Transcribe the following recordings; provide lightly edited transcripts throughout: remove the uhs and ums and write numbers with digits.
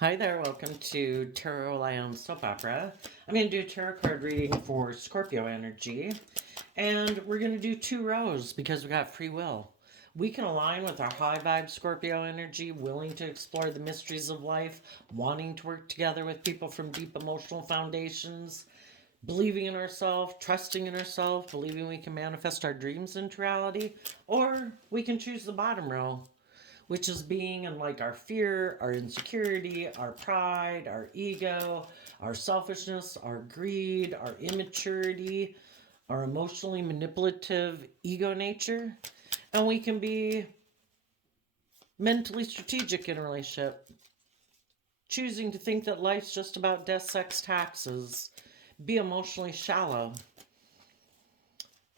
Hi there, welcome to Tarot Lion Soap Opera. I'm going to do a tarot card reading for Scorpio energy, and we're going to do 2 rows because we got free will. We can align with our high vibe Scorpio energy, willing to explore the mysteries of life, wanting to work together with people from deep emotional foundations, believing in ourselves, trusting in ourselves, believing we can manifest our dreams into reality, or we can choose the bottom row, which is being in like our fear, our insecurity, our pride, our ego, our selfishness, our greed, our immaturity, our emotionally manipulative ego nature. And we can be mentally strategic in a relationship, choosing to think that life's just about death, sex, taxes, be emotionally shallow.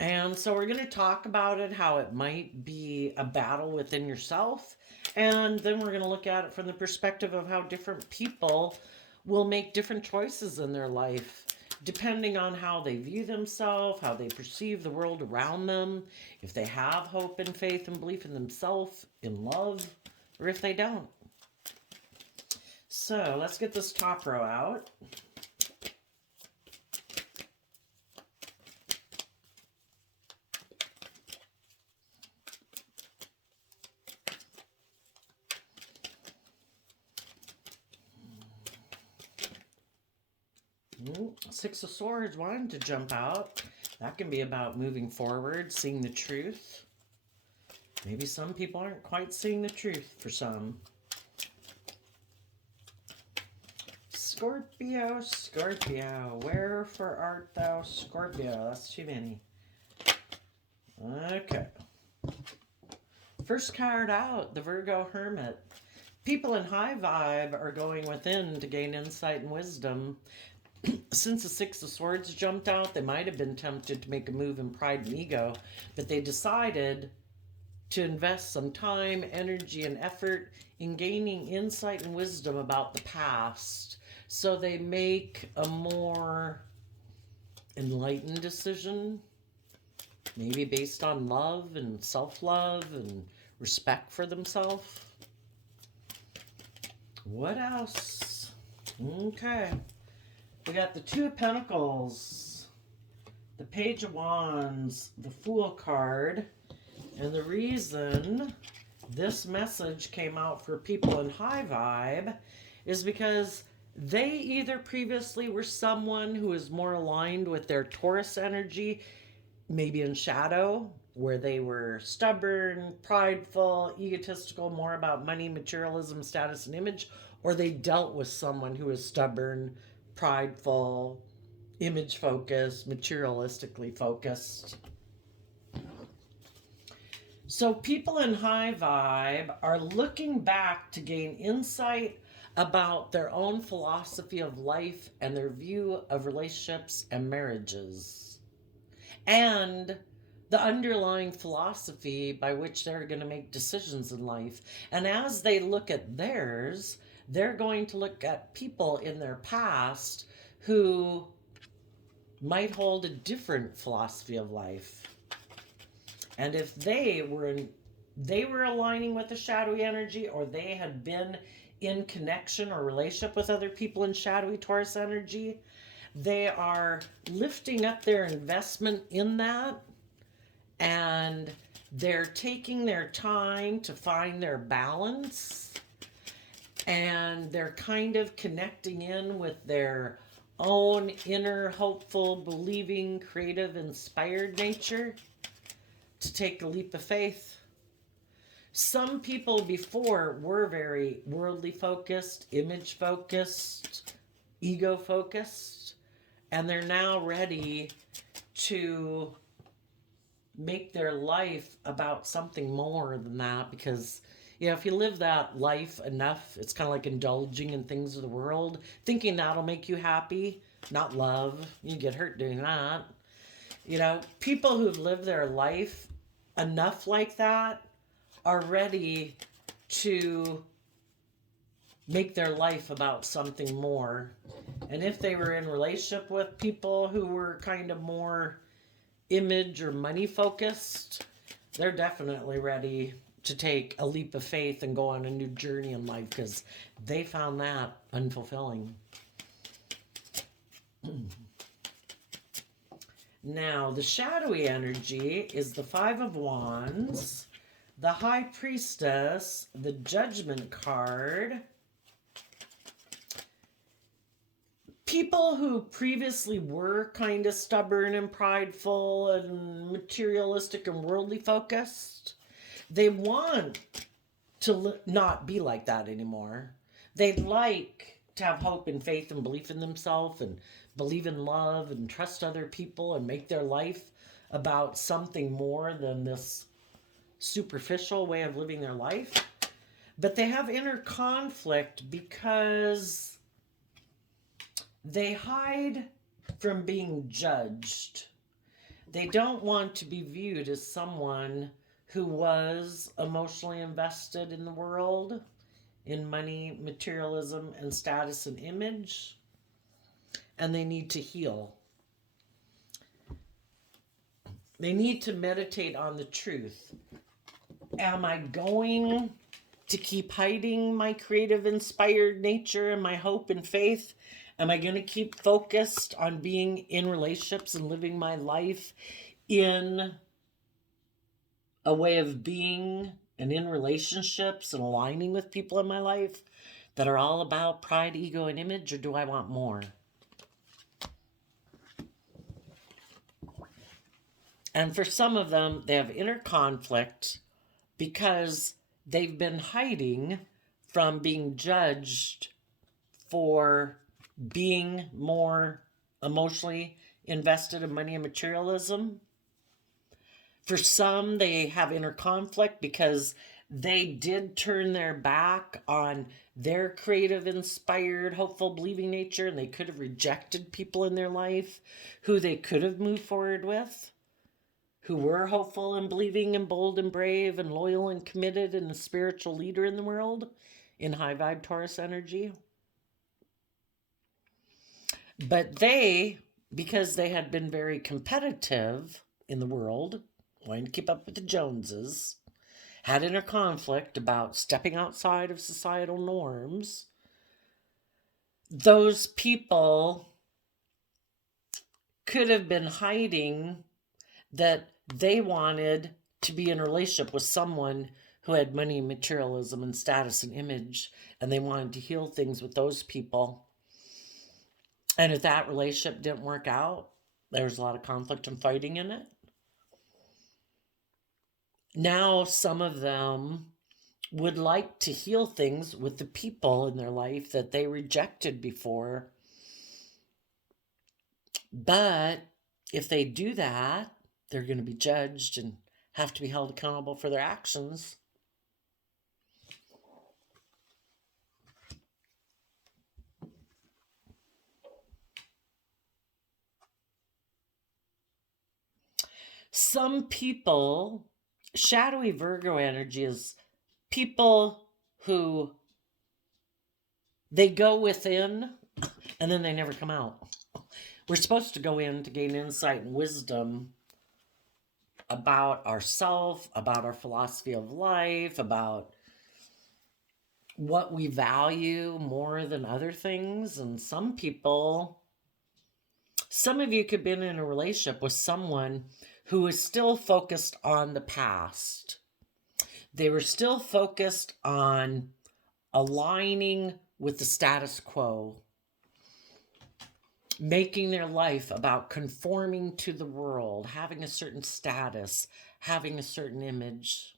And so we're going to talk about it, how it might be a battle within yourself. And then we're going to look at it from the perspective of how different people will make different choices in their life, depending on how they view themselves, how they perceive the world around them, if they have hope and faith and belief in themselves, in love, or if they don't. So let's get this top row out. Six of Swords wanting to jump out. That can be about moving forward, seeing the truth. Maybe some people aren't quite seeing the truth for some. Scorpio, Scorpio, wherefore art thou, Scorpio? That's too many. Okay. First card out, the Virgo Hermit. People in high vibe are going within to gain insight and wisdom. Since the Six of Swords jumped out, they might have been tempted to make a move in pride and ego, but they decided to invest some time, energy, and effort in gaining insight and wisdom about the past. So they make a more enlightened decision, maybe based on love and self-love and respect for themselves. What else? Okay. We got the Two of Pentacles, the Page of Wands, the Fool card, and the reason this message came out for people in high vibe is because they either previously were someone who is more aligned with their Taurus energy, maybe in shadow, where they were stubborn, prideful, egotistical, more about money, materialism, status, and image, or they dealt with someone who was stubborn, prideful, image focused, materialistically focused. So people in high vibe are looking back to gain insight about their own philosophy of life and their view of relationships and marriages, and the underlying philosophy by which they're going to make decisions in life. And as they look at theirs, they're going to look at people in their past who might hold a different philosophy of life. And if they were aligning with the shadowy energy, or they had been in connection or relationship with other people in shadowy Taurus energy, they are lifting up their investment in that, and they're taking their time to find their balance, and they're kind of connecting in with their own inner hopeful, believing, creative, inspired nature to take a leap of faith. Some people before were very worldly focused, image focused, ego focused, and they're now ready to make their life about something more than that, because if you live that life enough, it's kind of like indulging in things of the world, thinking that'll make you happy, not love. You get hurt doing that. People who've lived their life enough like that are ready to make their life about something more. And if they were in relationship with people who were kind of more image or money focused, they're definitely ready to take a leap of faith and go on a new journey in life because they found that unfulfilling. Now, the shadowy energy is the Five of Wands, the High Priestess, the Judgment card. People who previously were kind of stubborn and prideful and materialistic and worldly focused, they want to not be like that anymore. They'd like to have hope and faith and belief in themselves and believe in love and trust other people and make their life about something more than this superficial way of living their life. But they have inner conflict because they hide from being judged. They don't want to be viewed as someone who was emotionally invested in the world, in money, materialism, and status and image. And they need to heal. They need to meditate on the truth. Am I going to keep hiding my creative, inspired nature and my hope and faith? Am I going to keep focused on being in relationships and living my life in a way of being and in relationships and aligning with people in my life that are all about pride, ego, and image, or do I want more? And for some of them, they have inner conflict because they've been hiding from being judged for being more emotionally invested in money and materialism. For some, they have inner conflict because they did turn their back on their creative, inspired, hopeful, believing nature, and they could have rejected people in their life who they could have moved forward with, who were hopeful and believing and bold and brave and loyal and committed and a spiritual leader in the world in high vibe Taurus energy. But they, because they had been very competitive in the world, wanting to keep up with the Joneses, had inner conflict about stepping outside of societal norms. Those people could have been hiding that they wanted to be in a relationship with someone who had money, materialism, and status and image, and they wanted to heal things with those people. And if that relationship didn't work out, there's a lot of conflict and fighting in it. Now, some of them would like to heal things with the people in their life that they rejected before. But if they do that, they're going to be judged and have to be held accountable for their actions. Some people, shadowy Virgo energy is people who they go within and then they never come out. We're supposed to go in to gain insight and wisdom about ourself, about our philosophy of life, about what we value more than other things. And some people, some of you could have been in a relationship with someone who is still focused on the past. They were still focused on aligning with the status quo, making their life about conforming to the world, having a certain status, having a certain image.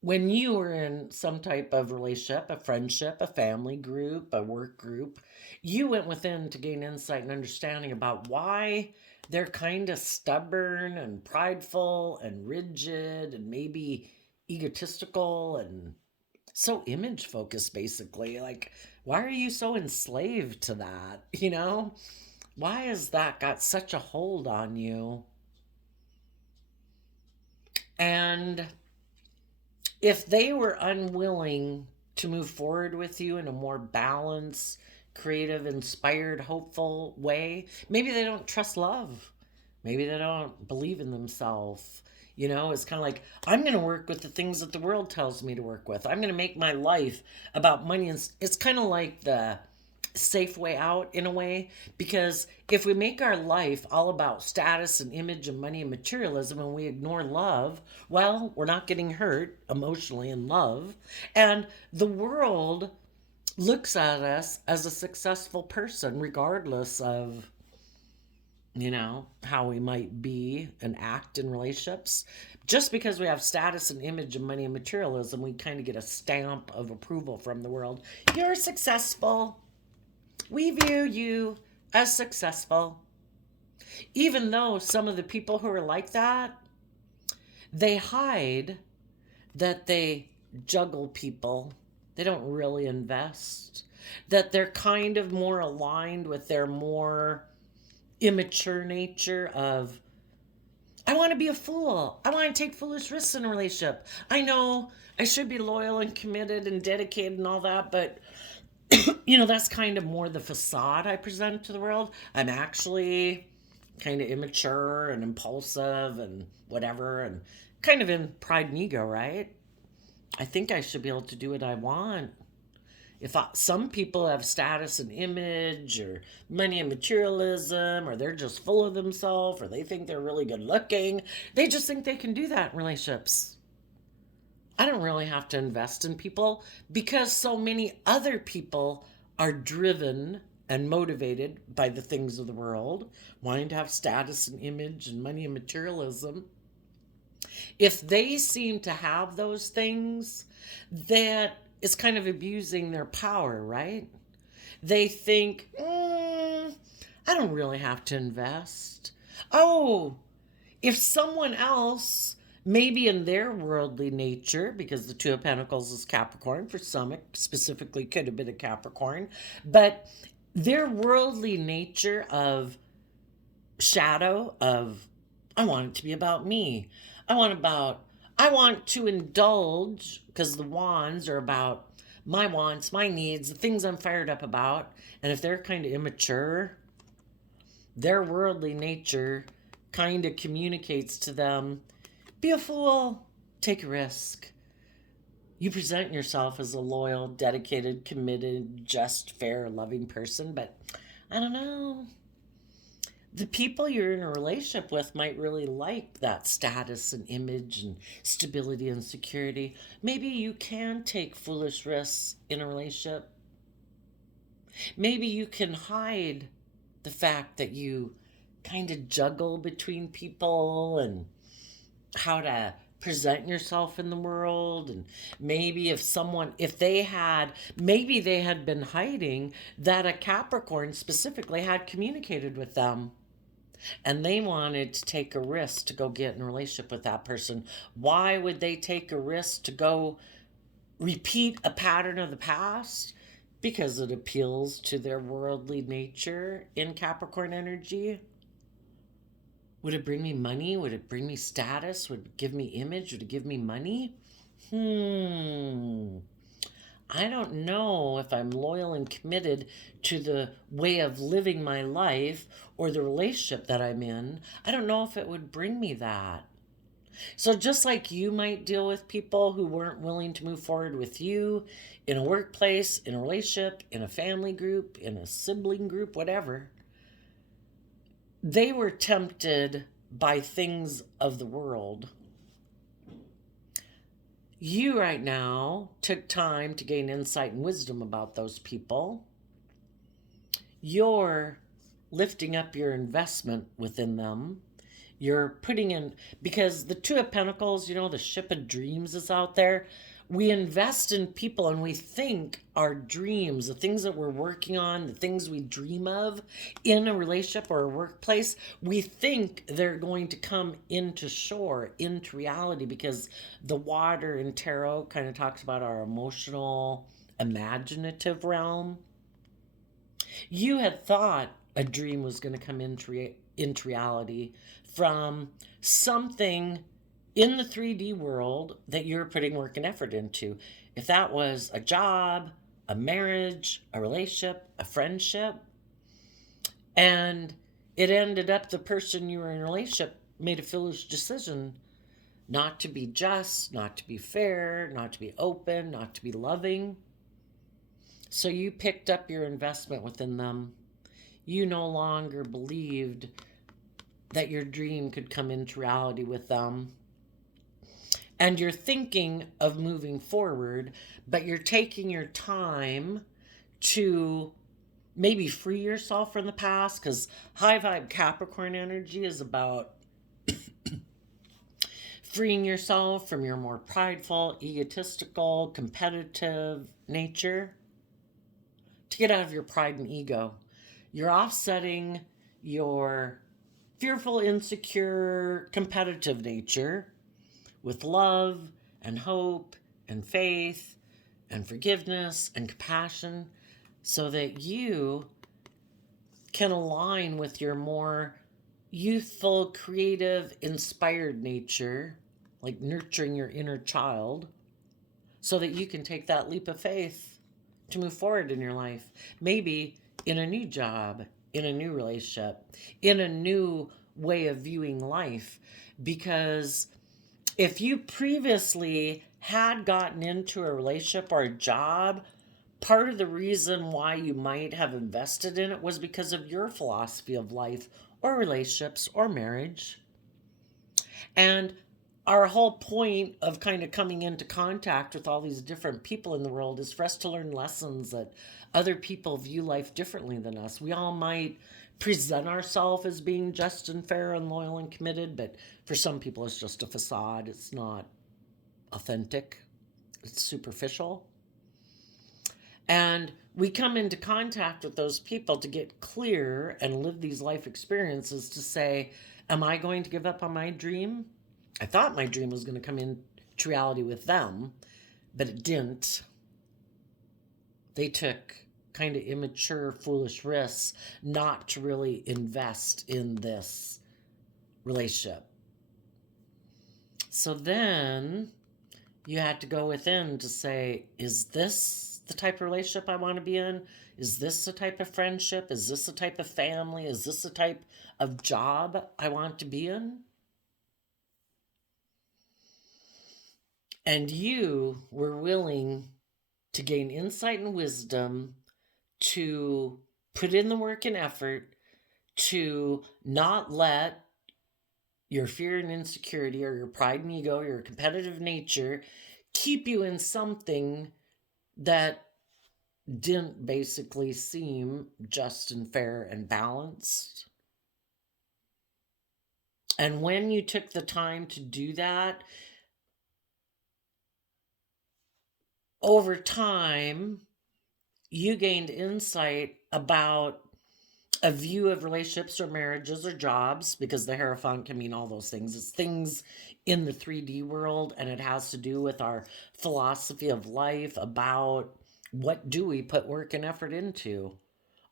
When you were in some type of relationship, a friendship, a family group, a work group, you went within to gain insight and understanding about why they're kind of stubborn and prideful and rigid and maybe egotistical and so image focused, basically. Like, why are you so enslaved to that? You know, why has that got such a hold on you? And if they were unwilling to move forward with you in a more balanced, creative, inspired, hopeful way, maybe they don't trust love. Maybe they don't believe in themselves It's kind of like, I'm going to work with the things that the world tells me to work with. I'm going to make my life about money. And it's kind of like the safe way out in a way, because if we make our life all about status and image and money and materialism and we ignore love, well, we're not getting hurt emotionally in love. And the world looks at us as a successful person, regardless of how we might be and act in relationships. Just because we have status and image and money and materialism, we kind of get a stamp of approval from the world. You're successful. We view you as successful. Even though some of the people who are like that, they hide that they juggle people. They don't really invest. That they're kind of more aligned with their more immature nature of, I want to be a fool. I want to take foolish risks in a relationship. I know I should be loyal and committed and dedicated and all that, but that's kind of more the facade I present to the world. I'm actually kind of immature and impulsive and whatever, and kind of in pride and ego, right? I think I should be able to do what I want. Some people have status and image or money and materialism, or they're just full of themselves, or they think they're really good looking. They just think they can do that in relationships. I don't really have to invest in people because so many other people are driven and motivated by the things of the world, wanting to have status and image and money and materialism. If they seem to have those things, that is kind of abusing their power, right? They think, I don't really have to invest. Oh, if someone else, maybe in their worldly nature, because the Two of Pentacles is Capricorn, for some it specifically could have been a Capricorn, but their worldly nature of shadow of, I want it to be about me. I want to indulge, because the wands are about my wants, my needs, the things I'm fired up about. And if they're kind of immature, their worldly nature kind of communicates to them, be a fool, take a risk. You present yourself as a loyal, dedicated, committed, just, fair, loving person, but I don't know. The people you're in a relationship with might really like that status and image and stability and security. Maybe you can take foolish risks in a relationship. Maybe you can hide the fact that you kind of juggle between people and how to present yourself in the world. And maybe maybe they had been hiding that a Capricorn specifically had communicated with them, and they wanted to take a risk to go get in a relationship with that person. Why would they take a risk to go repeat a pattern of the past? Because it appeals to their worldly nature in Capricorn energy. Would it bring me money? Would it bring me status? Would it give me image? Would it give me money? I don't know if I'm loyal and committed to the way of living my life or the relationship that I'm in. I don't know if it would bring me that. So just like you might deal with people who weren't willing to move forward with you in a workplace, in a relationship, in a family group, in a sibling group, whatever, they were tempted by things of the world. You right now took time to gain insight and wisdom about those people. You're lifting up your investment within them. You're putting in, because the Two of Pentacles, the ship of dreams is out there. We invest in people and we think our dreams, the things that we're working on, the things we dream of in a relationship or a workplace, we think they're going to come into shore, into reality, because the water in tarot kind of talks about our emotional, imaginative realm. You had thought a dream was going to come into reality from something in the 3D world that you're putting work and effort into. If that was a job, a marriage, a relationship, a friendship, and it ended up the person you were in a relationship made a foolish decision not to be just, not to be fair, not to be open, not to be loving. So you picked up your investment within them. You no longer believed that your dream could come into reality with them. And you're thinking of moving forward, but you're taking your time to maybe free yourself from the past, because high vibe Capricorn energy is about freeing yourself from your more prideful, egotistical, competitive nature, to get out of your pride and ego. You're offsetting your fearful, insecure, competitive nature with love and hope and faith and forgiveness and compassion, so that you can align with your more youthful, creative, inspired nature, like nurturing your inner child, so that you can take that leap of faith to move forward in your life. Maybe in a new job, in a new relationship, in a new way of viewing life. Because if you previously had gotten into a relationship or a job, part of the reason why you might have invested in it was because of your philosophy of life or relationships or marriage. And our whole point of kind of coming into contact with all these different people in the world is for us to learn lessons that other people view life differently than us. We all might present ourselves as being just and fair and loyal and committed, but for some people it's just a facade. It's not authentic, it's superficial. And we come into contact with those people to get clear and live these life experiences to say, am I going to give up on my dream? I thought my dream was going to come into reality with them, but it didn't. They took kind of immature, foolish risks not to really invest in this relationship. So then you had to go within to say, is this the type of relationship I want to be in? Is this the type of friendship? Is this the type of family? Is this the type of job I want to be in? And you were willing to gain insight and wisdom, to put in the work and effort, to not let your fear and insecurity or your pride and ego or your competitive nature keep you in something that didn't basically seem just and fair and balanced. And when you took the time to do that, over time, you gained insight about a view of relationships or marriages or jobs, because the Hierophant can mean all those things. It's things in the 3D world, and it has to do with our philosophy of life about what do we put work and effort into.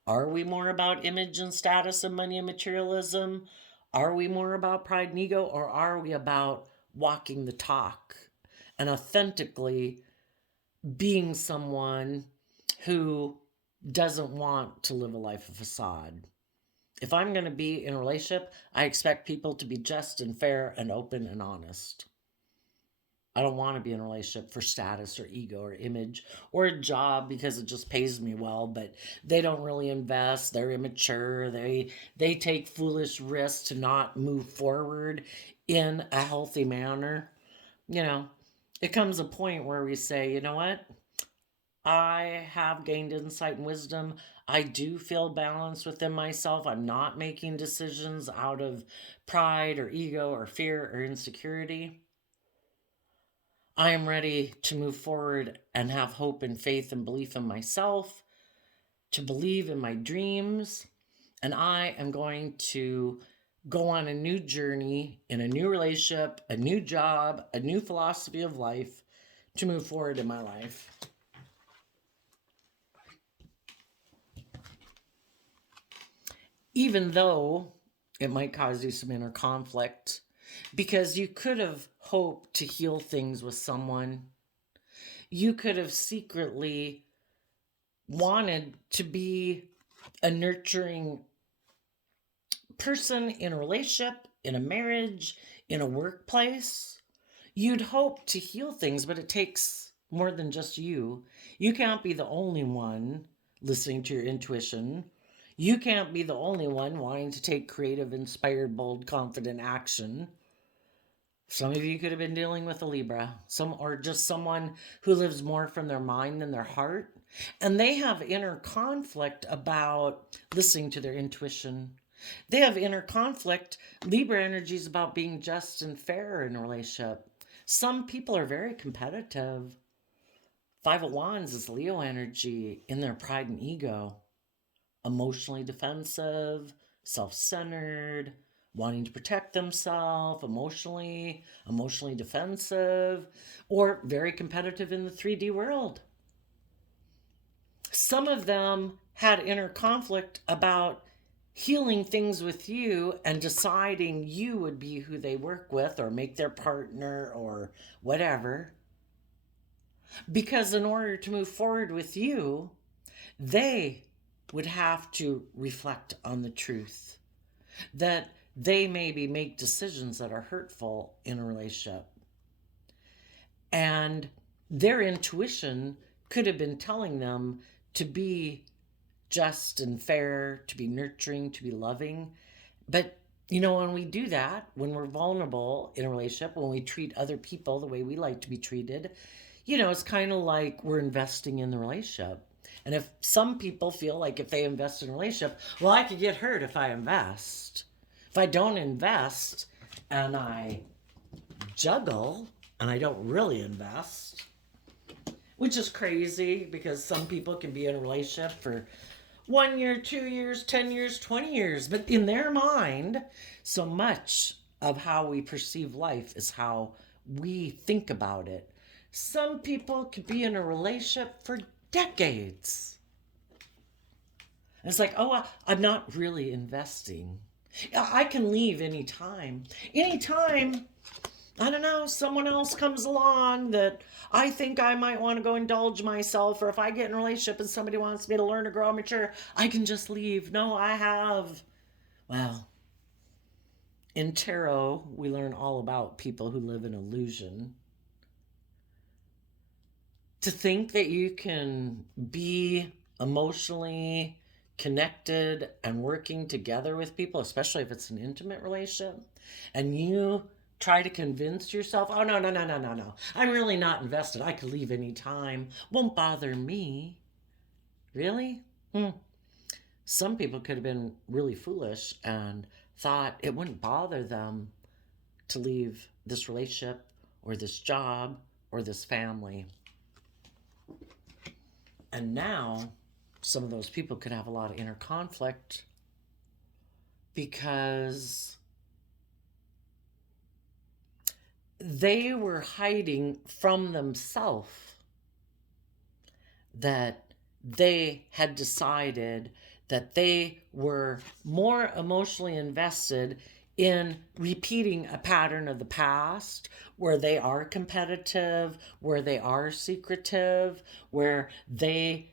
Are we more about image and status and money and materialism? Are we more about pride and ego? Or are we about walking the talk and authentically being someone who doesn't want to live a life of facade? If I'm going to be in a relationship, I expect people to be just and fair and open and honest. I don't want to be in a relationship for status or ego or image, or a job because it just pays me well, but they don't really invest. They're immature. They take foolish risks to not move forward in a healthy manner. You know, it comes a point where we say, you know what? I have gained insight and wisdom. I do feel balanced within myself. I'm not making decisions out of pride or ego or fear or insecurity. I am ready to move forward and have hope and faith and belief in myself, to believe in my dreams. And I am going to go on a new journey in a new relationship, a new job, a new philosophy of life to move forward in my life. Even though it might cause you some inner conflict, because you could have hoped to heal things with someone. You could have secretly wanted to be a nurturing person in a relationship, in a marriage, in a workplace. You'd hope to heal things, but it takes more than just you. You can't be the only one listening to your intuition. You can't be the only one wanting to take creative, inspired, bold, confident action. Some of you could have been dealing with a Libra, some or just someone who lives more from their mind than their heart. And they have inner conflict about listening to their intuition. They have inner conflict. Libra energy is about being just and fair in a relationship. Some people are very competitive. Five of Wands is Leo energy in their pride and ego, emotionally defensive, self centered, wanting to protect themselves, emotionally defensive, or very competitive in the 3D world. Some of them had inner conflict about healing things with you and deciding you would be who they work with or make their partner or whatever. Because in order to move forward with you, they would have to reflect on the truth that they maybe make decisions that are hurtful in a relationship. And their intuition could have been telling them to be just and fair, to be nurturing, to be loving. But when we do that, when we're vulnerable in a relationship, when we treat other people the way we like to be treated, it's kind of like we're investing in the relationship. And if some people feel like if they invest in a relationship, well, I could get hurt if I invest. If I don't invest and I juggle and I don't really invest, which is crazy because some people can be in a relationship for 1 year, 2 years, 10 years, 20 years. But in their mind, so much of how we perceive life is how we think about it. Some people could be in a relationship for decades. And it's like, oh, I'm not really investing. I can leave anytime. Anytime, I don't know, someone else comes along that I think I might want to go indulge myself, or if I get in a relationship and somebody wants me to learn to grow and mature, I can just leave. No, I have. Well, in tarot, we learn all about people who live in illusion. To think that you can be emotionally connected and working together with people, especially if it's an intimate relationship, and you try to convince yourself, oh, no, I'm really not invested. I could leave any time. Won't bother me. Really? Some people could have been really foolish and thought it wouldn't bother them to leave this relationship or this job or this family. And now some of those people could have a lot of inner conflict because they were hiding from themselves that they had decided that they were more emotionally invested in repeating a pattern of the past where they are competitive, where they are secretive, where they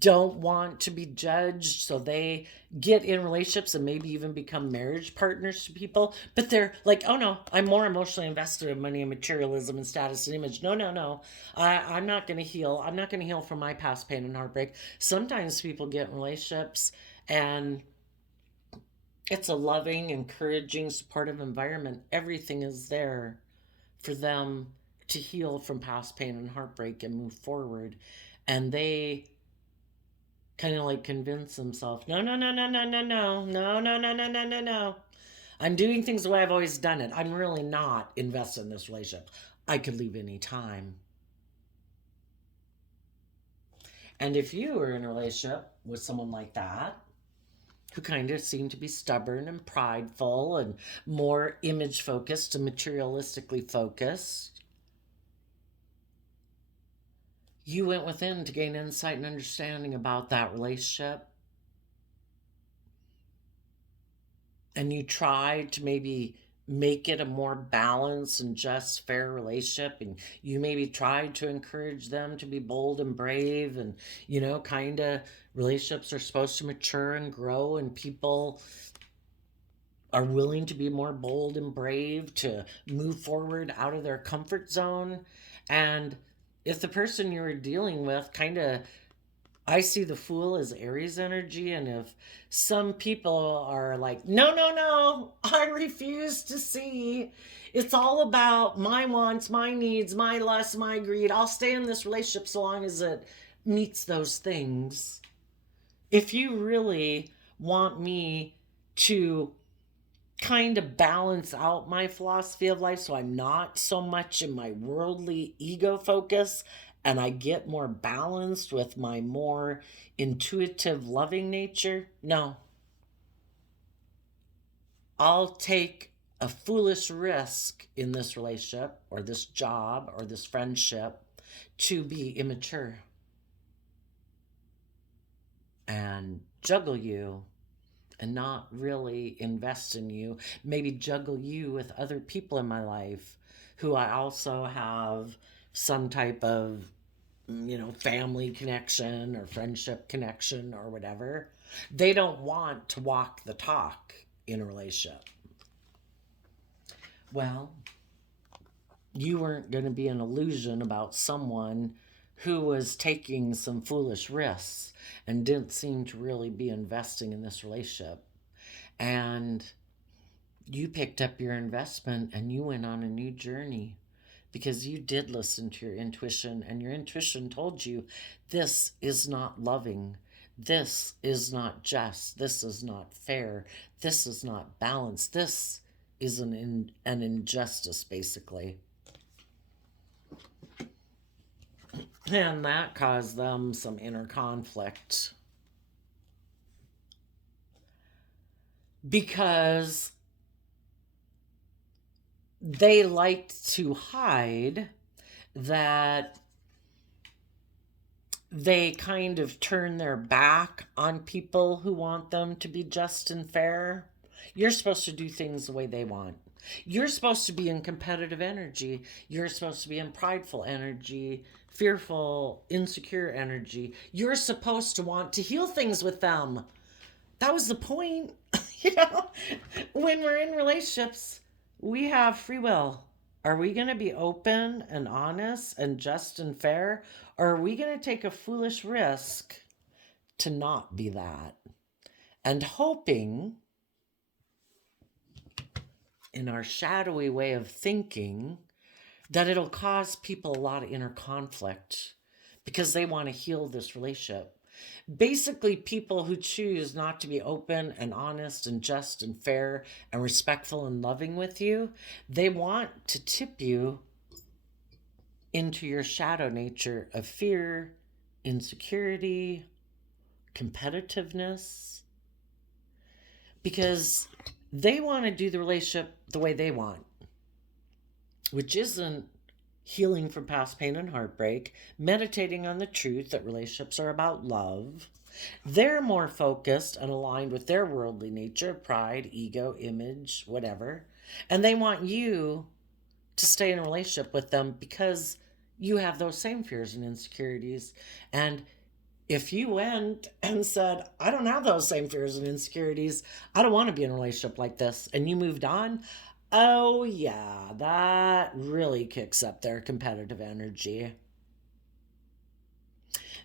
don't want to be judged, so they get in relationships and maybe even become marriage partners to people, but they're like, oh no, I'm more emotionally invested in money and materialism and status and image. No, I'm not going to heal. I'm not going to heal from my past pain and heartbreak. Sometimes people get in relationships and it's a loving, encouraging, supportive environment. Everything is there for them to heal from past pain and heartbreak and move forward, and they kind of like convince themselves, no. I'm doing things the way I've always done it. I'm really not invested in this relationship. I could leave any time. And if you are in a relationship with someone like that, who kind of seem to be stubborn and prideful and more image focused and materialistically focused, you went within to gain insight and understanding about that relationship. And you tried to maybe make it a more balanced and just fair relationship, and you maybe tried to encourage them to be bold and brave, and kind of relationships are supposed to mature and grow, and people are willing to be more bold and brave to move forward out of their comfort zone. And if the person you're dealing with kind of, I see the Fool as Aries energy, and if some people are like, no, no, no, I refuse to see. It's all about my wants, my needs, my lust, my greed. I'll stay in this relationship so long as it meets those things. If you really want me to kind of balance out my philosophy of life so I'm not so much in my worldly ego focus and I get more balanced with my more intuitive, loving nature, no. I'll take a foolish risk in this relationship or this job or this friendship to be immature and juggle you and not really invest in you, maybe juggle you with other people in my life who I also have some type of, family connection or friendship connection or whatever. They don't want to walk the talk in a relationship. Well, you weren't going to be an illusion about someone who was taking some foolish risks and didn't seem to really be investing in this relationship. And you picked up your investment and you went on a new journey because you did listen to your intuition, and your intuition told you this is not loving. This is not just. This is not fair. This is not balanced. This is an injustice, basically. And that caused them some inner conflict. Because they liked to hide that they kind of turn their back on people who want them to be just and fair. You're supposed to do things the way they want. You're supposed to be in competitive energy. You're supposed to be in prideful energy, fearful, insecure energy. You're supposed to want to heal things with them. That was the point. you know, when we're in relationships, we have free will. Are we going to be open and honest and just and fair? Or are we going to take a foolish risk to not be that? And hoping, in our shadowy way of thinking, that it'll cause people a lot of inner conflict because they want to heal this relationship. Basically, people who choose not to be open and honest and just and fair and respectful and loving with you, they want to tip you into your shadow nature of fear, insecurity, competitiveness, because they want to do the relationship the way they want, which isn't healing from past pain and heartbreak, meditating on the truth that relationships are about love. They're more focused and aligned with their worldly nature, pride, ego, image, whatever. And they want you to stay in a relationship with them because you have those same fears and insecurities. And if you went and said, I don't have those same fears and insecurities, I don't want to be in a relationship like this, and you moved on, oh yeah, that really kicks up their competitive energy.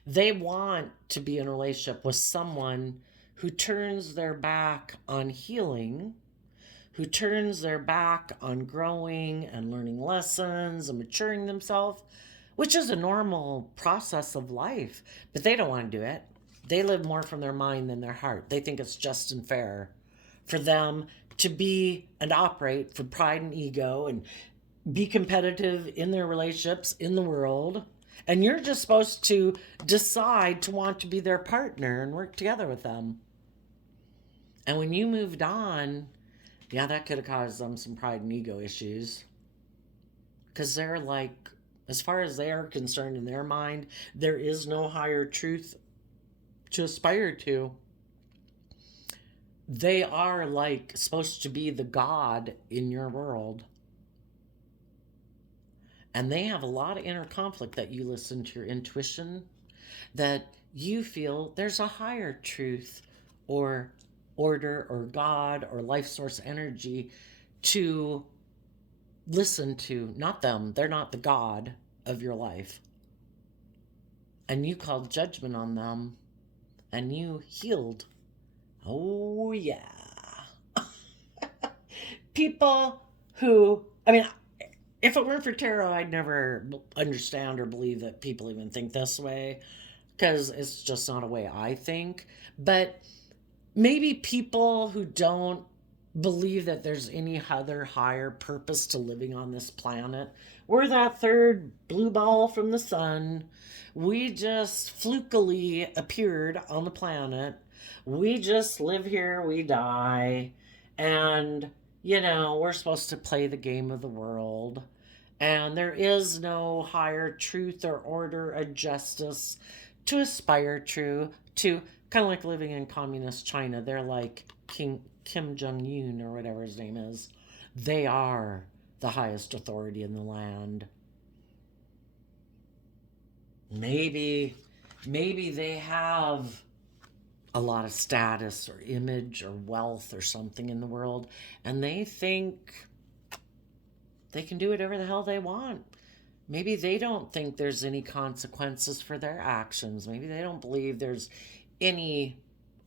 They want to be in a relationship with someone who turns their back on healing, who turns their back on growing and learning lessons and maturing themselves, which is a normal process of life. But they don't want to do it. They live more from their mind than their heart. They think it's just and fair for them to be and operate from pride and ego and be competitive in their relationships, in the world. And you're just supposed to decide to want to be their partner and work together with them. And when you moved on, yeah, that could have caused them some pride and ego issues. Because they're like, as far as they are concerned in their mind, there is no higher truth to aspire to. They are like supposed to be the God in your world. And they have a lot of inner conflict that you listen to your intuition, that you feel there's a higher truth or order or God or life source energy to listen to. Not them, they're not the God of your life. And you called judgment on them and you healed. Oh, yeah. People who, I mean, if it weren't for tarot, I'd never understand or believe that people even think this way because it's just not a way I think. But maybe people who don't believe that there's any other higher purpose to living on this planet. We're that third blue ball from the sun. We just flukily appeared on the planet. We just live here, we die. And, we're supposed to play the game of the world. And there is no higher truth or order or justice to aspire to, kind of like living in communist China. They're like Kim Jong-un or whatever his name is. They are the highest authority in the land. Maybe they have a lot of status or image or wealth or something in the world, and they think they can do whatever the hell they want. Maybe they don't think there's any consequences for their actions. Maybe they don't believe there's any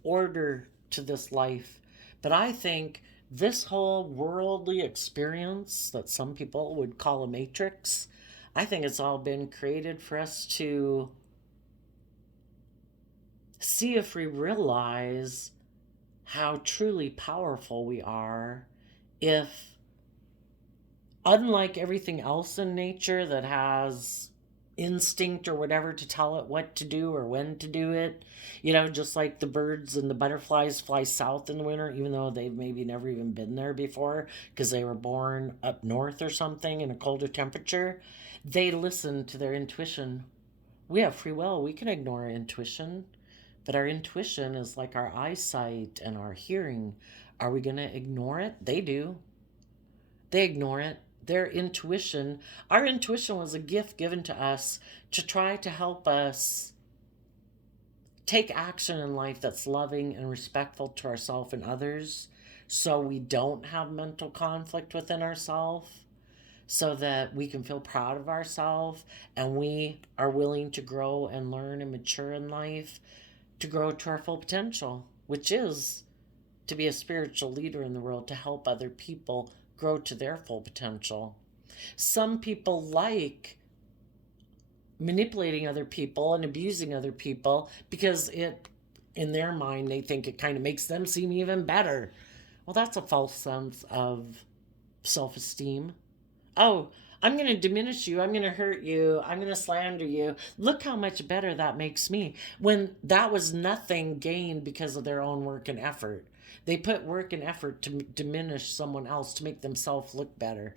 order to this life. But I think this whole worldly experience that some people would call a matrix, I think it's all been created for us to see if we realize how truly powerful we are if, unlike everything else in nature that has instinct or whatever to tell it what to do or when to do it, just like the birds and the butterflies fly south in the winter, even though they've maybe never even been there before because they were born up north or something in a colder temperature, they listen to their intuition. We have free will. We can ignore our intuition, but our intuition is like our eyesight and our hearing. Are we going to ignore it? They do. They ignore it. Their intuition, our intuition was a gift given to us to try to help us take action in life that's loving and respectful to ourselves and others, so we don't have mental conflict within ourselves, so that we can feel proud of ourselves and we are willing to grow and learn and mature in life to grow to our full potential, which is to be a spiritual leader in the world, to help other people grow to their full potential. Some people like manipulating other people and abusing other people because in their mind, they think it kind of makes them seem even better. Well, that's a false sense of self-esteem. Oh, I'm going to diminish you. I'm going to hurt you. I'm going to slander you. Look how much better that makes me. When that was nothing gained because of their own work and effort. They put work and effort to diminish someone else to make themselves look better.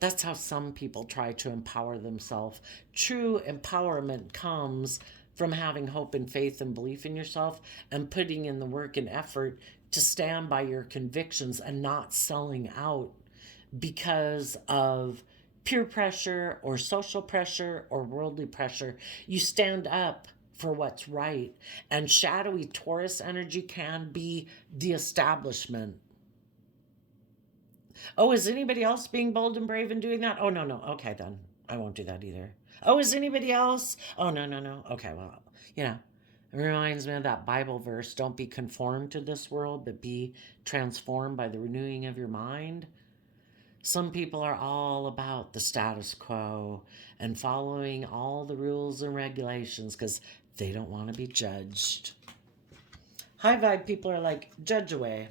That's how some people try to empower themselves. True empowerment comes from having hope and faith and belief in yourself and putting in the work and effort to stand by your convictions and not selling out because of peer pressure or social pressure or worldly pressure. You stand up for what's right. And shadowy Taurus energy can be the establishment. Oh, is anybody else being bold and brave and doing that? Oh, no, no. Okay, then. I won't do that either. Oh, is anybody else? Oh, no, no, no. Okay, well, it reminds me of that Bible verse, don't be conformed to this world, but be transformed by the renewing of your mind. Some people are all about the status quo and following all the rules and regulations because they don't want to be judged. High vibe people are like, judge away.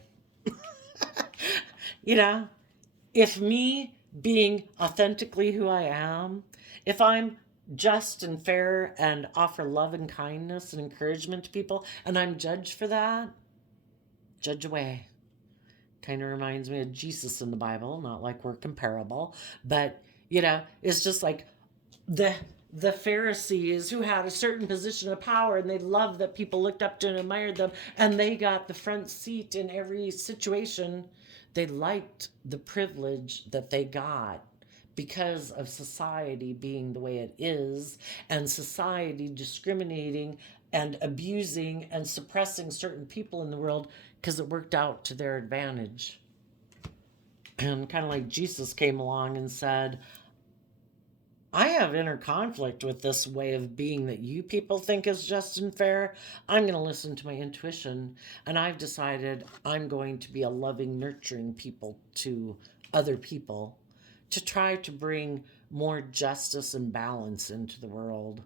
If me being authentically who I am, if I'm just and fair and offer love and kindness and encouragement to people, and I'm judged for that, judge away. Kind of reminds me of Jesus in the Bible, not like we're comparable, but it's just like the Pharisees who had a certain position of power and they loved that people looked up to and admired them and they got the front seat in every situation. They liked the privilege that they got because of society being the way it is and society discriminating and abusing and suppressing certain people in the world because it worked out to their advantage. And kind of like Jesus came along and said, I have inner conflict with this way of being that you people think is just and fair. I'm going to listen to my intuition. And I've decided I'm going to be a loving, nurturing people to other people to try to bring more justice and balance into the world.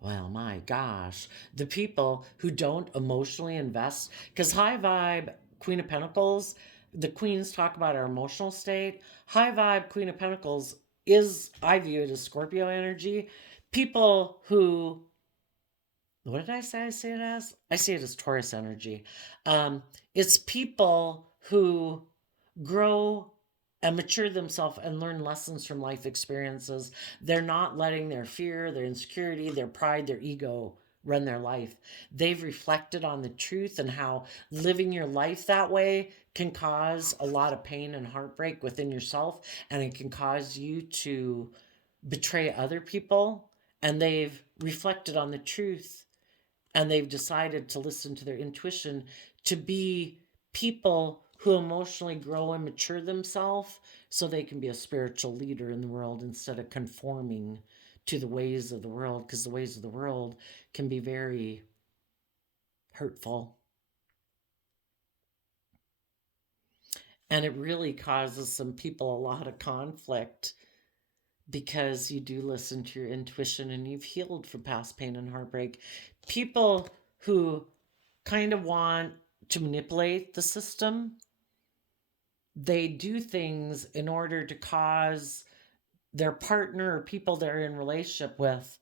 Well, my gosh, the people who don't emotionally invest, because high vibe, Queen of Pentacles, the queens talk about our emotional state. High vibe, Queen of Pentacles is, I view it as Scorpio energy. People who, what did I say? I see it as? I see it as Taurus energy. It's people who grow and mature themselves and learn lessons from life experiences. They're not letting their fear, their insecurity, their pride, their ego run their life. They've reflected on the truth and how living your life that way can cause a lot of pain and heartbreak within yourself, and it can cause you to betray other people. And they've reflected on the truth, and they've decided to listen to their intuition, to be people who emotionally grow and mature themselves so they can be a spiritual leader in the world instead of conforming to the ways of the world, because the ways of the world can be very hurtful. And it really causes some people a lot of conflict because you do listen to your intuition and you've healed from past pain and heartbreak. People who kind of want to manipulate the system, they do things in order to cause their partner or people they're in relationship with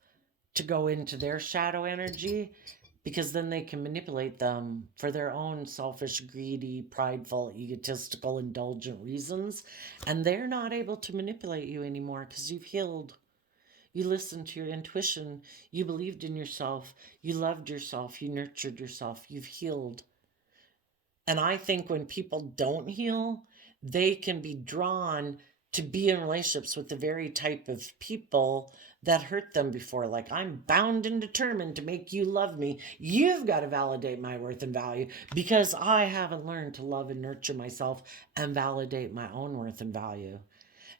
to go into their shadow energy, because then they can manipulate them for their own selfish, greedy, prideful, egotistical, indulgent reasons. And they're not able to manipulate you anymore because you've healed. You listened to your intuition. You believed in yourself. You loved yourself. You nurtured yourself. You've healed. And I think when people don't heal, they can be drawn to be in relationships with the very type of people that hurt them before. Like, I'm bound and determined to make you love me. You've got to validate my worth and value because I haven't learned to love and nurture myself and validate my own worth and value.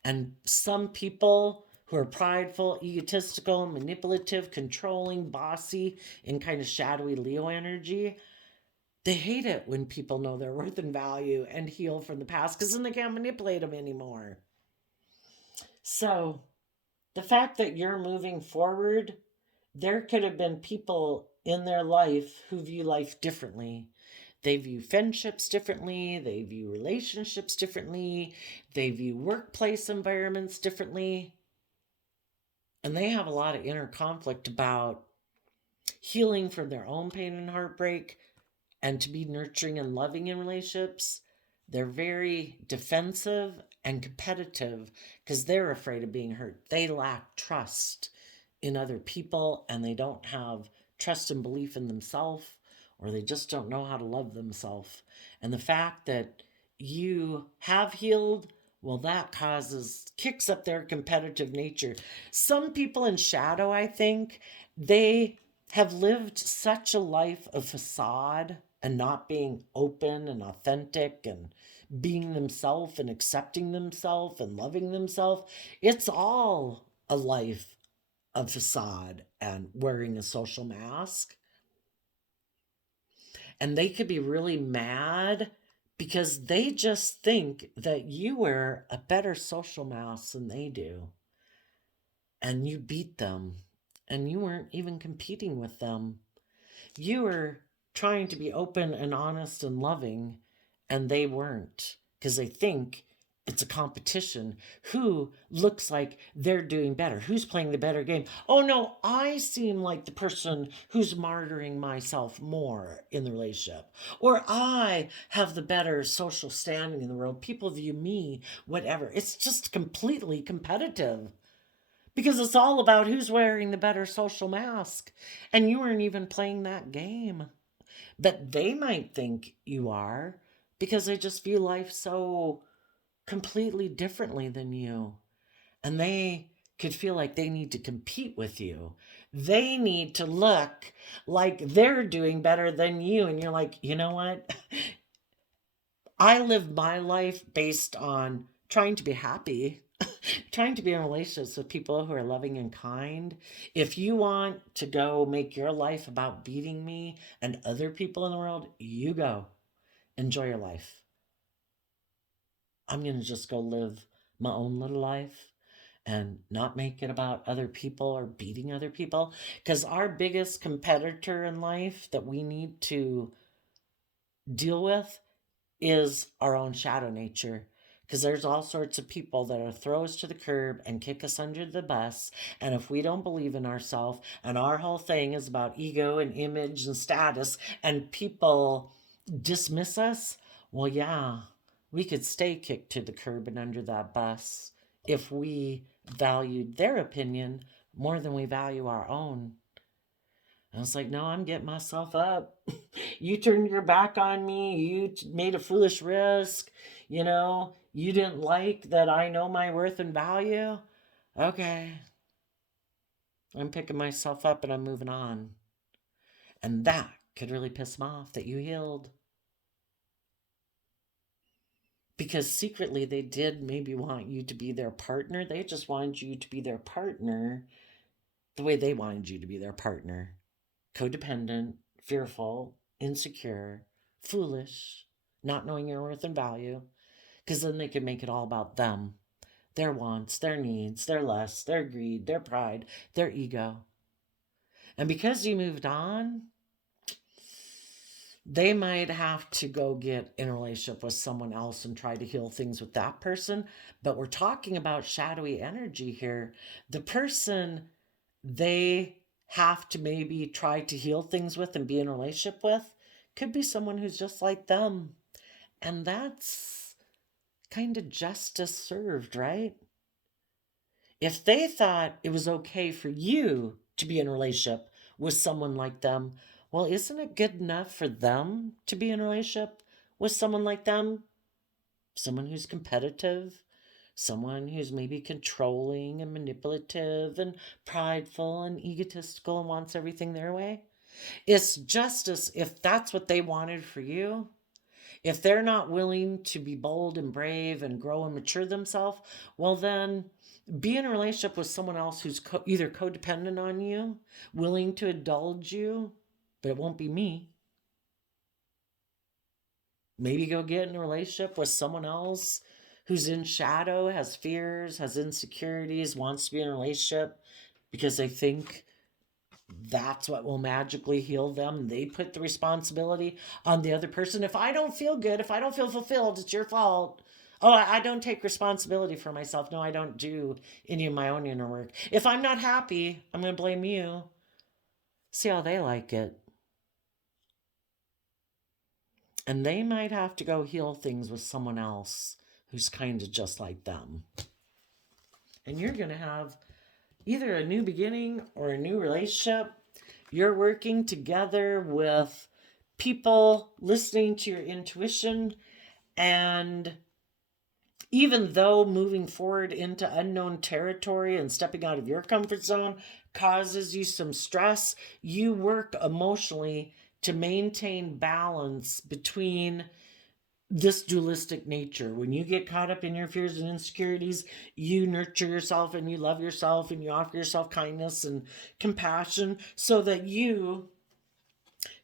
And some people who are prideful, egotistical, manipulative, controlling, bossy, in kind of shadowy Leo energy, they hate it when people know their worth and value and heal from the past, because then they can't manipulate them anymore. So the fact that you're moving forward, there could have been people in their life who view life differently. They view friendships differently. They view relationships differently. They view workplace environments differently. And they have a lot of inner conflict about healing from their own pain and heartbreak and to be nurturing and loving in relationships. They're very defensive and competitive because they're afraid of being hurt. They lack trust in other people, and they don't have trust and belief in themselves, or they just don't know how to love themselves. And the fact that you have healed, well, that kicks up their competitive nature. Some people in shadow, I think, they have lived such a life of facade and not being open and authentic and being themselves and accepting themselves and loving themselves. It's all a life of facade and wearing a social mask. And they could be really mad because they just think that you wear a better social mask than they do. And you beat them. And you weren't even competing with them. You were trying to be open and honest and loving, and they weren't, because they think it's a competition. Who looks like they're doing better? Who's playing the better game? Oh no, I seem like the person who's martyring myself more in the relationship. Or I have the better social standing in the world. People view me, whatever. It's just completely competitive because it's all about who's wearing the better social mask. And you weren't even playing that game. But they might think you are because they just view life so completely differently than you. And they could feel like they need to compete with you. They need to look like they're doing better than you. And you're like, you know what? I live my life based on trying to be happy, trying to be in relationships with people who are loving and kind. If you want to go make your life about beating me and other people in the world, you go. Enjoy your life. I'm going to just go live my own little life and not make it about other people or beating other people. Because our biggest competitor in life that we need to deal with is our own shadow nature. Because there's all sorts of people that are throw us to the curb and kick us under the bus. And if we don't believe in ourselves, and our whole thing is about ego and image and status, and people dismiss us, well, yeah, we could stay kicked to the curb and under that bus if we valued their opinion more than we value our own. I was like, no, I'm getting myself up. You turned your back on me. You made a foolish risk. You didn't like that I know my worth and value. Okay. I'm picking myself up and I'm moving on. And that could really piss them off that you healed. Because secretly they did maybe want you to be their partner. They just wanted you to be their partner the way they wanted you to be their partner. Codependent, fearful, insecure, foolish, not knowing your worth and value, because then they can make it all about them, their wants, their needs, their lusts, their greed, their pride, their ego. And because you moved on, they might have to go get in a relationship with someone else and try to heal things with that person. But we're talking about shadowy energy here. The person they have to maybe try to heal things with and be in a relationship with could be someone who's just like them. And that's kind of justice served, right? If they thought it was okay for you to be in a relationship with someone like them, well, isn't it good enough for them to be in a relationship with someone like them? Someone who's competitive, someone who's maybe controlling and manipulative and prideful and egotistical and wants everything their way. It's justice if that's what they wanted for you. If they're not willing to be bold and brave and grow and mature themselves, well, then be in a relationship with someone else who's either codependent on you, willing to indulge you, but it won't be me. Maybe go get in a relationship with someone else who's in shadow, has fears, has insecurities, wants to be in a relationship because they think that's what will magically heal them. They put the responsibility on the other person. If I don't feel good, if I don't feel fulfilled, it's your fault. Oh, I don't take responsibility for myself. No, I don't do any of my own inner work. If I'm not happy, I'm going to blame you. See how they like it. And they might have to go heal things with someone else who's kind of just like them. And you're going to have either a new beginning or a new relationship. You're working together with people listening to your intuition. And even though moving forward into unknown territory and stepping out of your comfort zone causes you some stress, you work emotionally to maintain balance between this dualistic nature. When you get caught up in your fears and insecurities, you nurture yourself and you love yourself and you offer yourself kindness and compassion so that you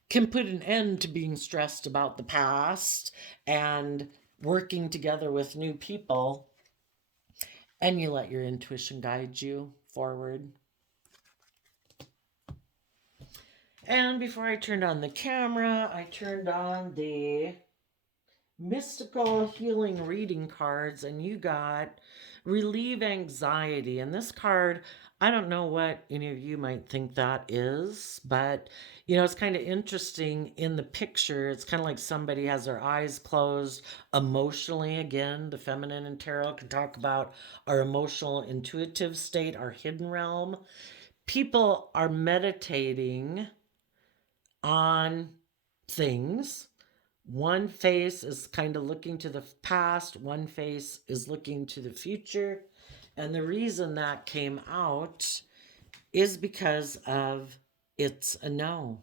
can put an end to being stressed about the past and working together with new people, and you let your intuition guide you forward. And before I turned on the camera, I turned on the mystical healing reading cards, and you got relieve anxiety. And this card, I don't know what any of you might think that is, but it's kind of interesting in the picture. It's kind of like somebody has their eyes closed emotionally. Again, the feminine and tarot can talk about our emotional intuitive state, our hidden realm. People are meditating on things. One face is kind of looking to the past, one face is looking to the future. And the reason that came out is because of it's a no.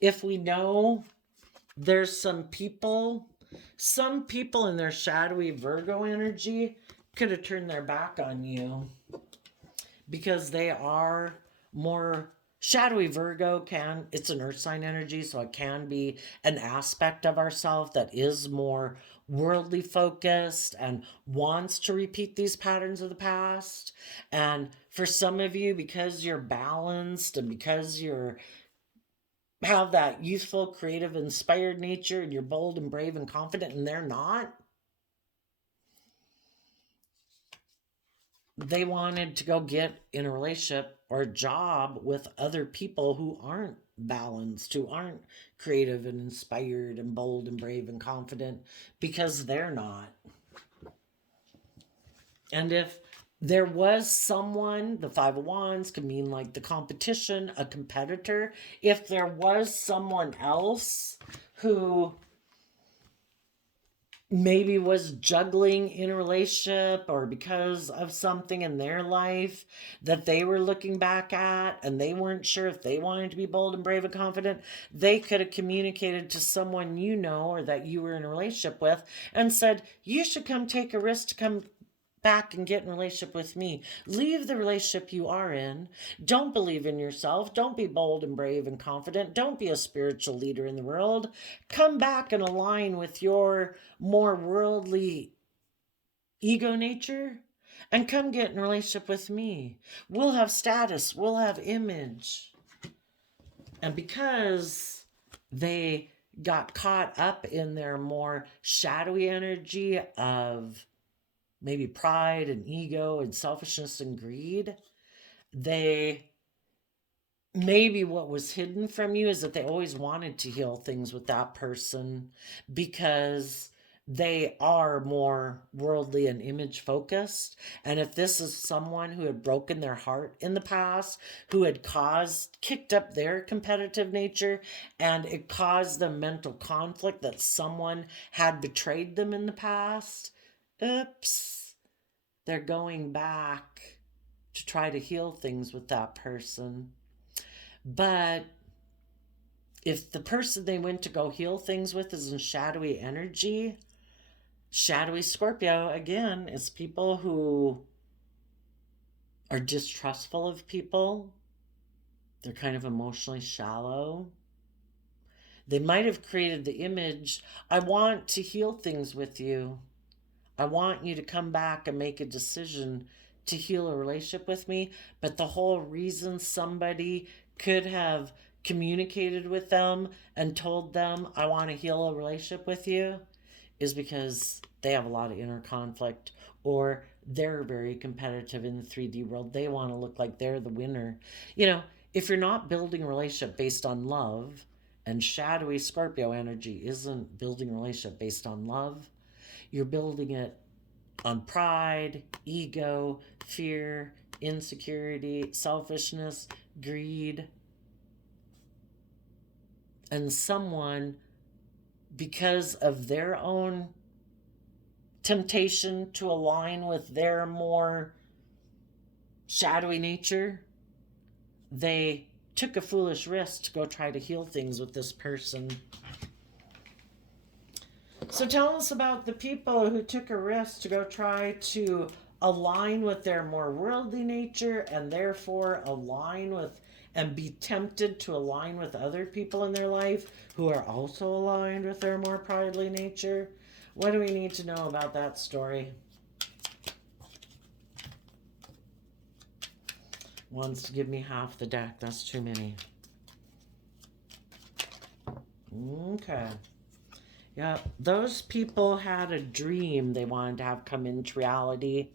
If we know there's some people in their shadowy Virgo energy could have turned their back on you because they are more shadowy. Virgo can, it's an earth sign energy, so it can be an aspect of ourself that is more worldly focused and wants to repeat these patterns of the past. And for some of you, because you're balanced and because you're have that youthful, creative, inspired nature and you're bold and brave and confident and they're not, they wanted to go get in a relationship or a job with other people who aren't balanced, who aren't creative and inspired and bold and brave and confident because they're not. And if there was someone, the Five of Wands can mean like the competition, a competitor. If there was someone else who maybe was juggling in a relationship or because of something in their life that they were looking back at and they weren't sure if they wanted to be bold and brave and confident, they could have communicated to someone you know or that you were in a relationship with and said, you should come take a risk to come back and get in a relationship with me. Leave the relationship you are in. Don't believe in yourself. Don't be bold and brave and confident. Don't be a spiritual leader in the world. Come back and align with your more worldly ego nature and come get in a relationship with me. We'll have status. We'll have image. And because they got caught up in their more shadowy energy of maybe pride and ego and selfishness and greed, they maybe what was hidden from you is that they always wanted to heal things with that person because they are more worldly and image focused. And if this is someone who had broken their heart in the past, who had kicked up their competitive nature, and it caused them mental conflict that someone had betrayed them in the past, oops, they're going back to try to heal things with that person. But if the person they went to go heal things with is in shadowy energy, shadowy Scorpio, again, is people who are distrustful of people. They're kind of emotionally shallow. They might have created the image, I want to heal things with you. I want you to come back and make a decision to heal a relationship with me. But the whole reason somebody could have communicated with them and told them, I want to heal a relationship with you, is because they have a lot of inner conflict or they're very competitive in the 3D world. They want to look like they're the winner. You know, if you're not building a relationship based on love, and shadowy Scorpio energy isn't building a relationship based on love, you're building it on pride, ego, fear, insecurity, selfishness, greed. And someone, because of their own temptation to align with their more shadowy nature, they took a foolish risk to go try to heal things with this person. So tell us about the people who took a risk to go try to align with their more worldly nature and therefore align with and be tempted to align with other people in their life who are also aligned with their more prideful nature. What do we need to know about that story? Wants to give me half the deck. That's too many. Okay. Yeah, those people had a dream they wanted to have come into reality.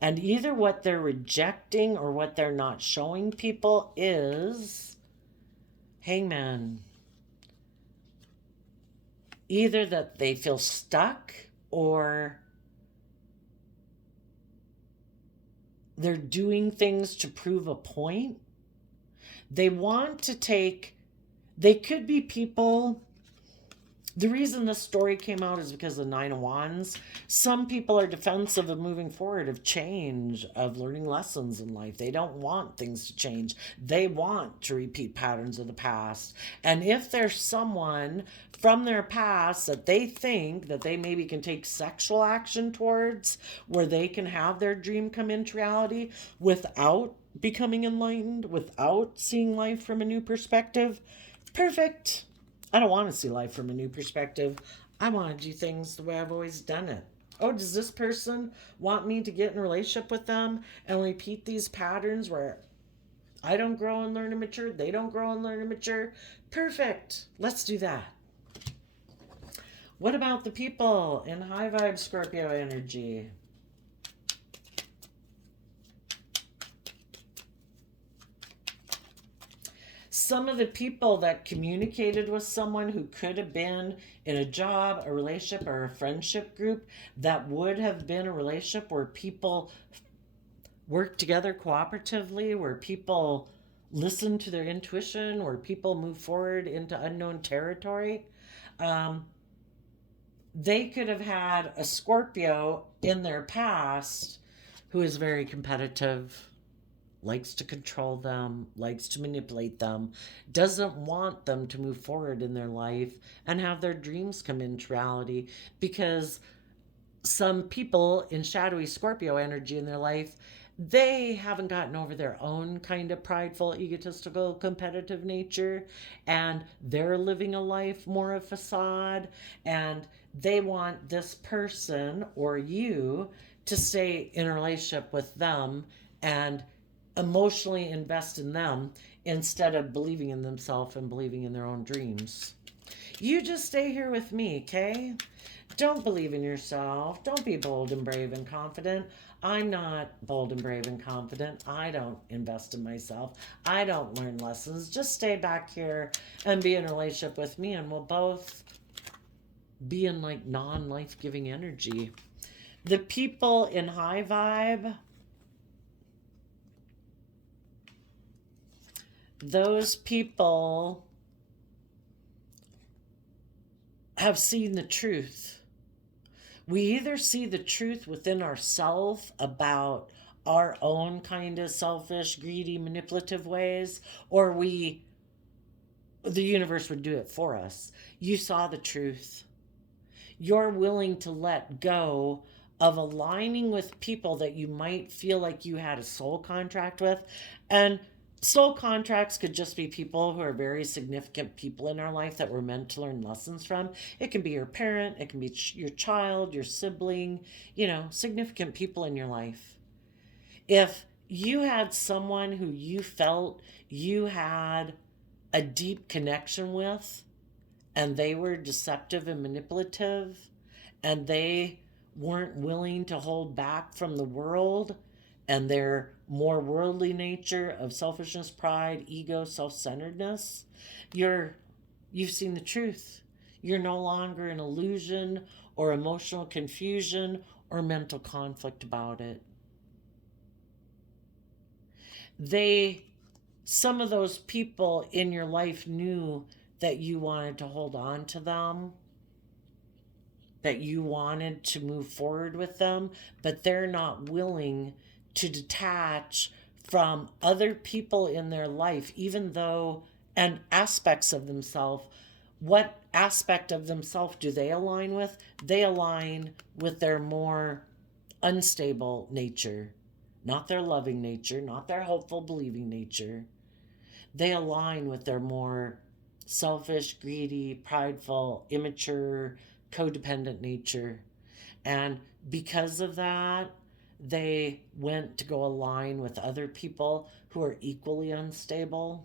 And either what they're rejecting or what they're not showing people is Hangman. Either that they feel stuck or they're doing things to prove a point. They want to take, they could be people The reason this story came out is because of the Nine of Wands. Some people are defensive of moving forward, of change, of learning lessons in life. They don't want things to change. They want to repeat patterns of the past. And if there's someone from their past that they think that they maybe can take sexual action towards, where they can have their dream come into reality without becoming enlightened, without seeing life from a new perspective, perfect. I don't want to see life from a new perspective. I want to do things the way I've always done it. Oh, does this person want me to get in a relationship with them and repeat these patterns where I don't grow and learn and mature, they don't grow and learn and mature? Perfect. Let's do that. What about the people in high vibe Scorpio energy? Some of the people that communicated with someone who could have been in a job, a relationship, or a friendship group that would have been a relationship where people work together cooperatively, where people listen to their intuition, where people move forward into unknown territory. They could have had a Scorpio in their past who is very competitive, likes to control them, likes to manipulate them, doesn't want them to move forward in their life and have their dreams come into reality, because some people in shadowy Scorpio energy in their life, they haven't gotten over their own kind of prideful, egotistical, competitive nature, and they're living a life more of facade, and they want this person or you to stay in a relationship with them and emotionally invest in them instead of believing in themselves and believing in their own dreams. You just stay here with me, okay? Don't believe in yourself. Don't be bold and brave and confident. I'm not bold and brave and confident. I don't invest in myself. I don't learn lessons. Just stay back here and be in a relationship with me, and we'll both be in like non-life giving energy. The people in high vibe, those people have seen the truth. We either see the truth within ourselves about our own kind of selfish, greedy, manipulative ways, or the universe would do it for us. You saw the truth. You're willing to let go of aligning with people that you might feel like you had a soul contract with. And soul contracts could just be people who are very significant people in our life that we're meant to learn lessons from. It can be your parent, it can be your child, your sibling, significant people in your life. If you had someone who you felt you had a deep connection with, and they were deceptive and manipulative, and they weren't willing to hold back from the world and their more worldly nature of selfishness, pride, ego, self-centeredness, you've seen the truth. You're no longer in illusion or emotional confusion or mental conflict about it. Some of those people in your life knew that you wanted to hold on to them, that you wanted to move forward with them, but they're not willing to detach from other people in their life, even though, and aspects of themselves. What aspect of themselves do they align with? They align with their more unstable nature, not their loving nature, not their hopeful, believing nature. They align with their more selfish, greedy, prideful, immature, codependent nature. And because of that, they went to go align with other people who are equally unstable.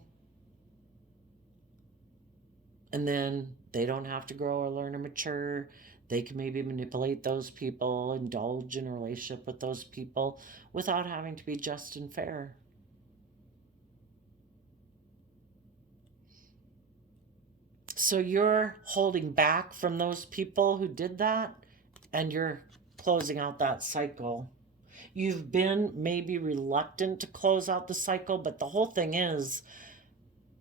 And then they don't have to grow or learn or mature. They can maybe manipulate those people, indulge in a relationship with those people without having to be just and fair. So you're holding back from those people who did that, and you're closing out that cycle. You've been maybe reluctant to close out the cycle, but the whole thing is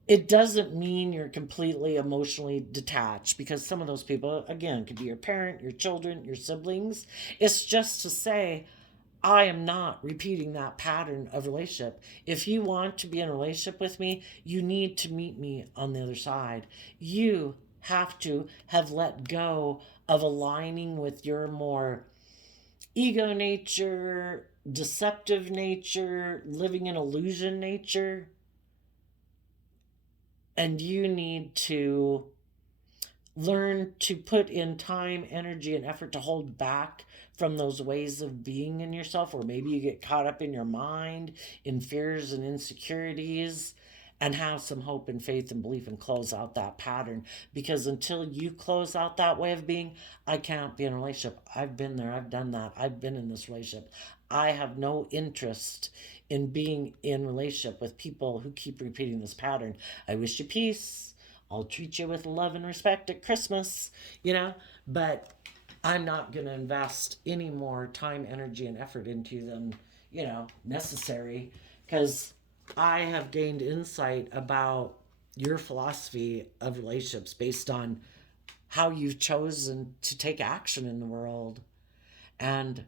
It doesn't mean you're completely emotionally detached, because some of those people, again, could be your parent, your children, your siblings. It's just to say, I am not repeating that pattern of relationship. If you want to be in a relationship with me, you need to meet me on the other side. You have to have let go of aligning with your more ego nature, deceptive nature, living in illusion nature. And you need to learn to put in time, energy, and effort to hold back from those ways of being in yourself, or maybe you get caught up in your mind, in fears and insecurities, and have some hope and faith and belief and close out that pattern. Because until you close out that way of being, I can't be in a relationship. I've been there, I've done that, I've been in this relationship. I have no interest in being in relationship with people who keep repeating this pattern. I wish you peace. I'll treat you with love and respect at Christmas, but I'm not going to invest any more time, energy, and effort into them, necessary, because I have gained insight about your philosophy of relationships based on how you've chosen to take action in the world. And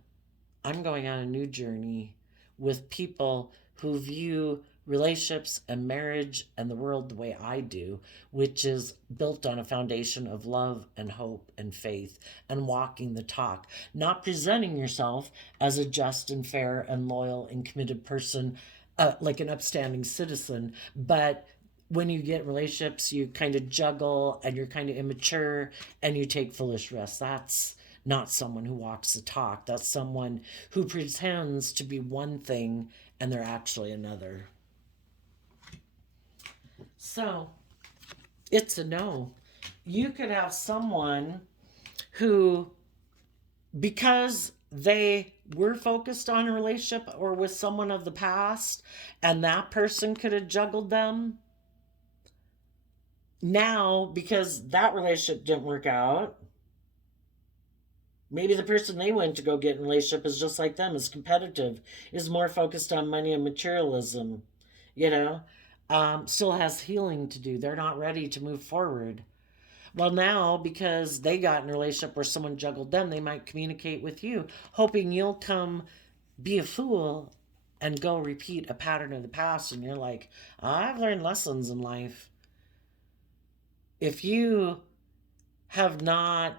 I'm going on a new journey with people who view relationships and marriage and the world the way I do, which is built on a foundation of love and hope and faith and walking the talk, not presenting yourself as a just and fair and loyal and committed person, like an upstanding citizen, but when you get in relationships, you kind of juggle and you're kind of immature and you take foolish risks. That's not someone who walks the talk. That's someone who pretends to be one thing and they're actually another. So it's a no. You could have someone who, because they were focused on a relationship or with someone of the past, and that person could have juggled them. Now, because that relationship didn't work out, maybe the person they went to go get in a relationship is just like them, is competitive, is more focused on money and materialism, you know, still has healing to do. They're not ready to move forward. Well, now, because they got in a relationship where someone juggled them, they might communicate with you, hoping you'll come be a fool and go repeat a pattern of the past. And you're like, I've learned lessons in life. If you have not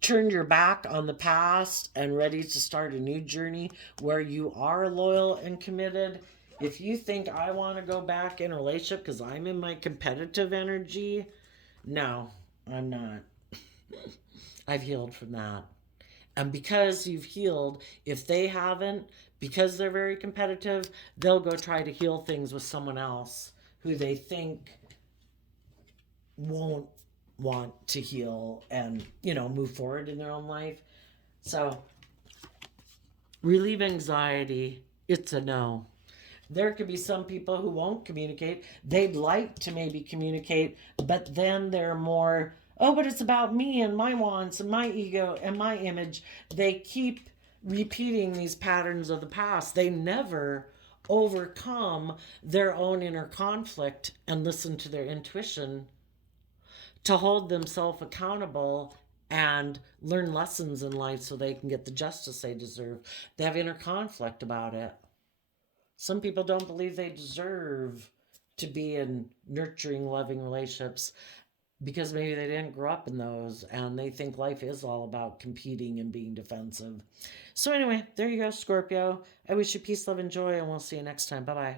turned your back on the past and ready to start a new journey where you are loyal and committed, if you think I want to go back in a relationship because I'm in my competitive energy, no, I'm not. I've healed from that. And because you've healed, if they haven't, because they're very competitive, they'll go try to heal things with someone else who they think won't want to heal and, move forward in their own life. So, relieve anxiety, it's a no. There could be some people who won't communicate. They'd like to maybe communicate, but then they're more, oh, but it's about me and my wants and my ego and my image. They keep repeating these patterns of the past. They never overcome their own inner conflict and listen to their intuition to hold themselves accountable and learn lessons in life so they can get the justice they deserve. They have inner conflict about it. Some people don't believe they deserve to be in nurturing, loving relationships because maybe they didn't grow up in those and they think life is all about competing and being defensive. So, anyway, there you go, Scorpio. I wish you peace, love, and joy, and we'll see you next time. Bye bye.